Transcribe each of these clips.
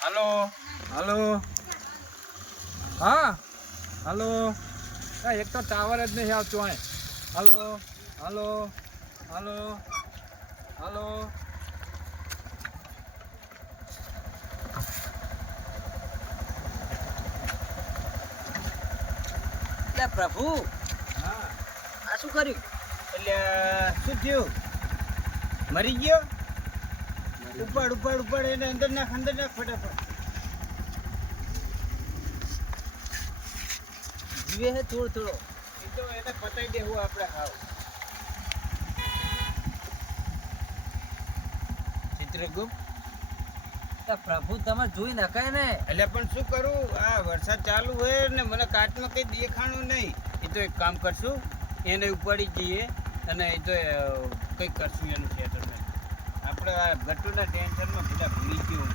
હાલો હાલો હા હાલો એક તો ટાવર જ નહીં આવતો અહીં. હાલો હાલો હાલો હાલો પ્રભુ હા આ શું કર્યું? એટલે શું થયું? મરી ગયો? ઉપાડ ઉપાડ ઉપાડ એને અંદર નાખ ફટાફટ. જીવે છે થોડો થોડો. એ તો એને પતાવી દેવું આપણે હાવ. ચિત્રગુપ્ત પ્રભુ તમે જોઈ નખાય ને. એટલે પણ શું કરું? આ વરસાદ ચાલુ હોય ને મને કાચમાં કઈ દેખાણું નહીં. એ તો એક કામ કરશું, એને ઉપાડી જઈએ અને એ તો કંઈક કરશું એનું સેટલમેન્ટ. આપણે આ ગટુના ટેન્શનમાં બધા ભૂલી ગયું.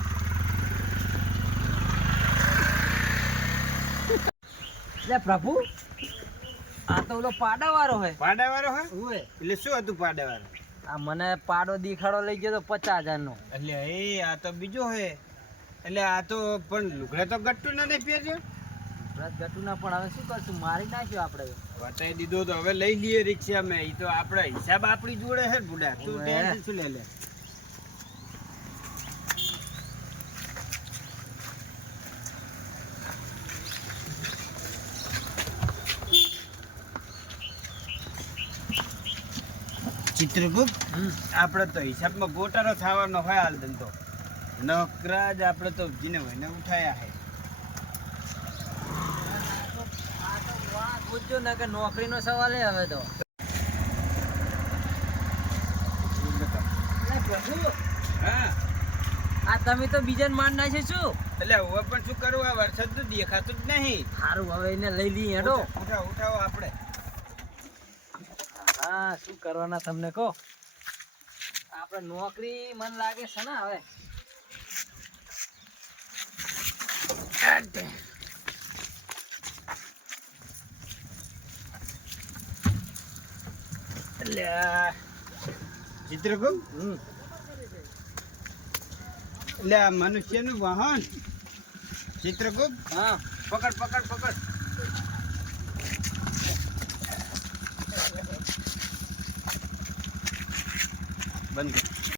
એટલે પ્રભુ આ તો ઓલો પાડાવાળો હે. પાડાવાળો હા? ઓય એટલે શું હતું પાડાવાળો? આ મને પાડો દેખાડો લઈ ગયો તો 50,000 નો. એટલે આ તો બીજો હે. એટલે આ તો પણ લુગડા તો ગટ્ટુના નહીં પહેર્યો. ગટુના પણ હવે શું કરશું, મારી નાખ્યો આપણે. બતાવી દીધો તો હવે લઈ લઈએ રિક્ષામાં. એ તો આપણા હિસાબ આપણી જોડે હે બુડા. તું ઓવે. ટેન્શન શું લે? ચિત્રગુપ્ત આપણે તો હિસાબમાં ગોટાળો થવાનો હોય હાલ ધંધો. નકરા જ આપણે તો જીને હોય ને ઉઠાયા હે. પૂછજો ને કે નોકરીનો સવાલ હે હવે તો. પ્રભુ હા આ તમે તો બીજાને માર નાખે શું? એટલે હવે પણ શું કરવું? આ વરસાદ તો દેખાતું જ નહીં. સારું હવે એને લઈ લઈએ હેડો. ઉઠાવો આપણે. હા શું કરવાના તમને કહો. આપણે નોકરી મન લાગે છે ને હવે. એટલે ચિત્રગુપ્ત એટલે આ મનુષ્યનું વાહન. ચિત્રગુપ્ત હા પકડ પકડ પકડ. બંધ કર.